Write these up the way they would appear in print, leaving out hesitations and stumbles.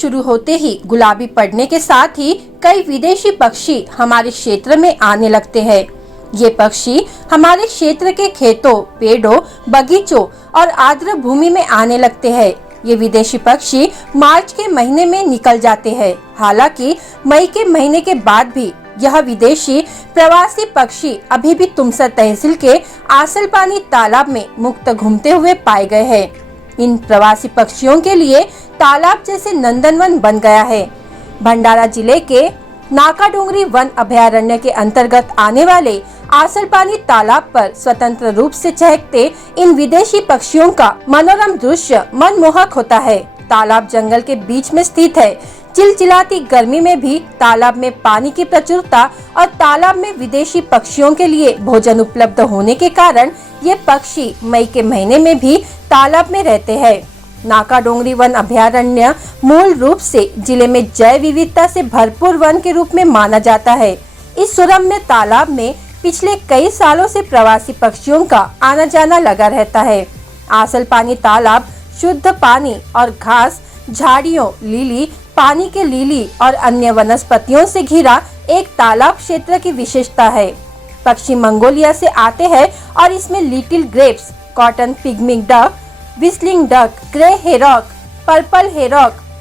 शुरू होते ही गुलाबी पड़ने के साथ ही कई विदेशी पक्षी हमारे क्षेत्र में आने लगते हैं। ये पक्षी हमारे क्षेत्र के खेतों, पेड़ों, बगीचों और आर्द्र भूमि में आने लगते हैं। ये विदेशी पक्षी मार्च के महीने में निकल जाते हैं। हालांकि मई के महीने के बाद भी यह विदेशी प्रवासी पक्षी अभी भी तुमसर तहसील के आसलपानी तालाब में मुक्त घूमते हुए पाए गए हैं। इन प्रवासी पक्षियों के लिए तालाब जैसे नंदनवन बन गया है। भंडारा जिले के नाकाडोंगरी वन अभयारण्य के अंतर्गत आने वाले आसलपानी तालाब पर स्वतंत्र रूप से चहकते इन विदेशी पक्षियों का मनोरम दृश्य मनमोहक होता है। तालाब जंगल के बीच में स्थित है। चिलचिलाती गर्मी में भी तालाब में पानी की प्रचुरता और तालाब में विदेशी पक्षियों के लिए भोजन उपलब्ध होने के कारण ये पक्षी मई के महीने में भी तालाब में रहते हैं। नाकाडोंगरी वन अभयारण्य मूल रूप से जिले में जैव विविधता से भरपूर वन के रूप में माना जाता है। इस सुरम्य तालाब में पिछले कई सालों से प्रवासी पक्षियों का आना जाना लगा रहता है। आसलपानी तालाब शुद्ध पानी और घास, झाड़ियों, लीली, पानी के लीली और अन्य वनस्पतियों से घिरा एक तालाब क्षेत्र की विशेषता है। पक्षी मंगोलिया से आते हैं और इसमें little grebes, cotton pygmy duck, whistling duck, grey heron,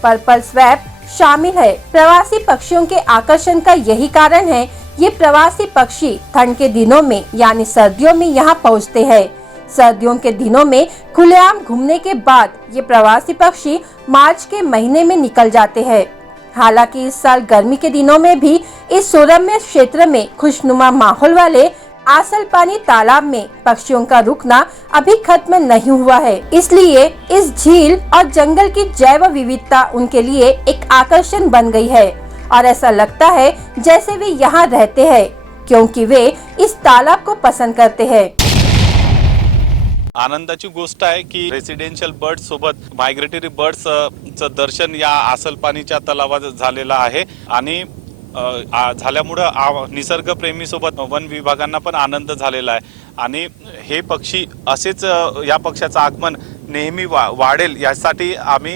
purple swamp शामिल है। प्रवासी पक्षियों के आकर्षण का यही कारण है। ये प्रवासी पक्षी ठंड के दिनों में यानी सर्दियों में यहाँ पहुँचते हैं। सर्दियों के दिनों में खुलेआम घूमने के बाद ये प्रवासी पक्षी मार्च के महीने में निकल जाते हैं। हालांकि इस साल गर्मी के दिनों में भी इस सुरम्य क्षेत्र में खुशनुमा माहौल वाले आसलपानी तालाब में पक्षियों का रुकना अभी खत्म नहीं हुआ है। इसलिए इस झील और जंगल की जैव विविधता उनके लिए एक आकर्षण बन गई है और ऐसा लगता है जैसे वे यहाँ रहते हैं, क्योंकि वे इस तालाब को पसंद करते हैं। आनंदाची गोष्ट आहे की रेसिडेन्शियल बर्ड्स सोबत मायग्रेटरी बर्ड्स चं दर्शन या आसलपानीच्या तलावात झालेलं आहे आणि झाल्यामुळे निसर्गप्रेमी सोबत वन विभागांना पण आनंद झालेला आहे आणि हे पक्षी असेच या पक्षाचं आगमन नेहमी वाढेल यासाठी आम्ही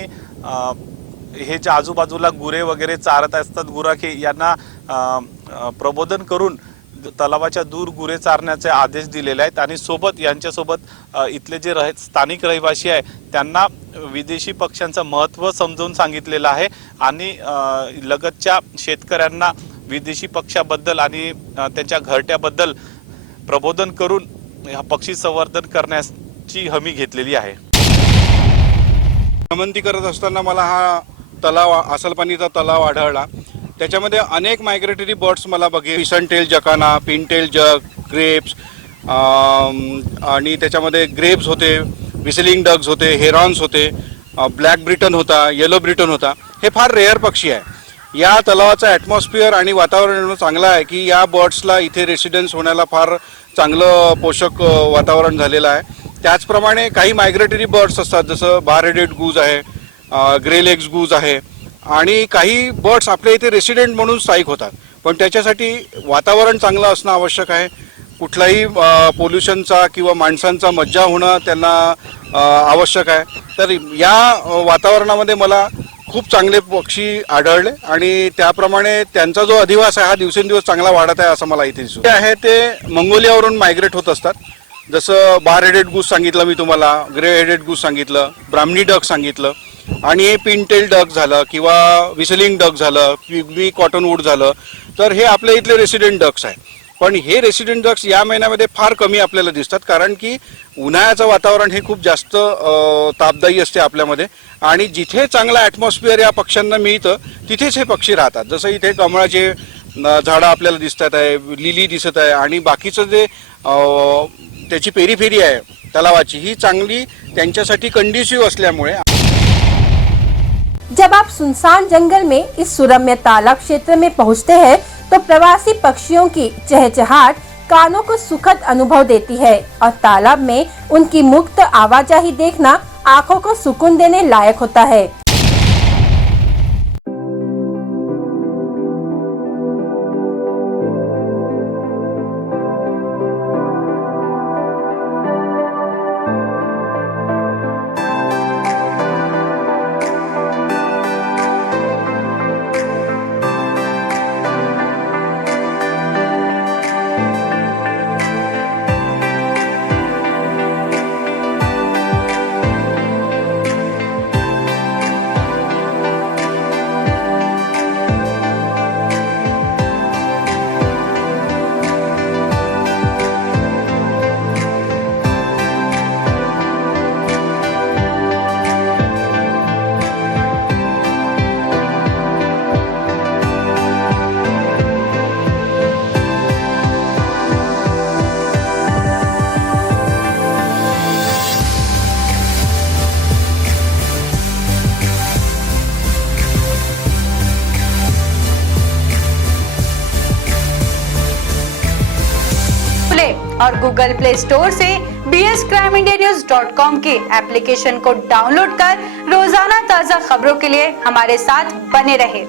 हे जे आजूबाजूला गुरे वगैरे चारत असतात गुराखी यांना प्रबोधन करून तलावाच्या दूर गुरे चारण्याचे आदेश दिलेले आहेत आणि सोबत यांच्यासोबत इथले जे स्थानिक रहिवासी आहे त्यांना विदेशी पक्ष्यांचं महत्त्व समजावून सांगितलेलं आहे आणि लगतच्या शेतकऱ्यांना विदेशी पक्ष्याबद्दल आणि त्यांच्या घरट्याबद्दल प्रबोधन करून पक्षी संवर्धन करण्याची हमी घेतलेली आहे। भ्रमंती करत असताना मला हा तलाव आसलपानीचा तलाव आढळला। त्याच्यामध्ये अनेक मायग्रेटरी बर्ड्स मला बघे पिसनटेल जकाना, पिनटेल जक, ग्रेप्स आणि त्याच्यामध्ये ग्रेप्स होते, व्हिसलिंग डक्स होते, हेरॉन्स होते, ब्लॅक ब्रिटन होता, येलो ब्रिटन होता। हे फार रेअर पक्षी आहे। या तलावाचा ॲटमॉस्फिअर आणि वातावरण चांगलं आहे की या बर्ड्सला इथे रेसिडेन्स होण्याला फार चांगलं पोषक वातावरण झालेलं आहे। त्याचप्रमाणे काही मायग्रेटरी बर्ड्स असतात जसं बार हेडेड गूज आहे, ग्रे लेग्स गूज आहे आणि काही बर्ड्स आपल्या इथे रेसिडेंट म्हणून स्थायिक होतात, पण त्याच्यासाठी वातावरण चांगलं असणं आवश्यक आहे। कुठलाही पोल्युशनचा किंवा माणसांचा मज्जा होणं त्यांना आवश्यक आहे। तर या वातावरणामध्ये मला खूप चांगले पक्षी आढळले आणि त्याप्रमाणे त्यांचा जो अधिवास आहे हा दिवसेंदिवस चांगला वाढत आहे असं मला इथे दिसतं आहे। ते मंगोलियावरून मायग्रेट होत असतात। जसं बार हेडेड गूस सांगितलं मी तुम्हाला, ग्रे हेडेड गूस सांगितलं, ब्राह्मणी डक सांगितलं आणि हे पिनटेल डक झालं किंवा व्हिसलिंग डक झालं, पिग्मी कॉटनवूड झालं, तर हे आपल्या इथले रेसिडेंट डक्स आहे। पण हे रेसिडेंट डक्स या महिन्यामध्ये फार कमी आपल्याला दिसतात कारण की उन्हाळ्याचं वातावरण हे खूप जास्त तापदायी असते आपल्यामध्ये आणि जिथे चांगलं ॲटमॉस्फिअर या पक्ष्यांना मिळतं तिथेच हे पक्षी राहतात। जसं इथे कमळाचे झाडं आपल्याला दिसतात आहे, लिली दिसत आहे आणि बाकीचं जे त्याची पेरीफेरी आहे तलावाची ही चांगली त्यांच्यासाठी कंडिसिव असल्यामुळे। जब आप सुनसान जंगल में इस सुरम्य तालाब क्षेत्र में पहुंचते हैं तो प्रवासी पक्षियों की चहचहाट कानों को सुखद अनुभव देती है और तालाब में उनकी मुक्त आवाजाही देखना आंखों को सुकून देने लायक होता है। प्ले और गूगल प्ले स्टोर से bscrimindianews.com के एप्लीकेशन को डाउनलोड कर रोजाना ताज़ा खबरों के लिए हमारे साथ बने रहे।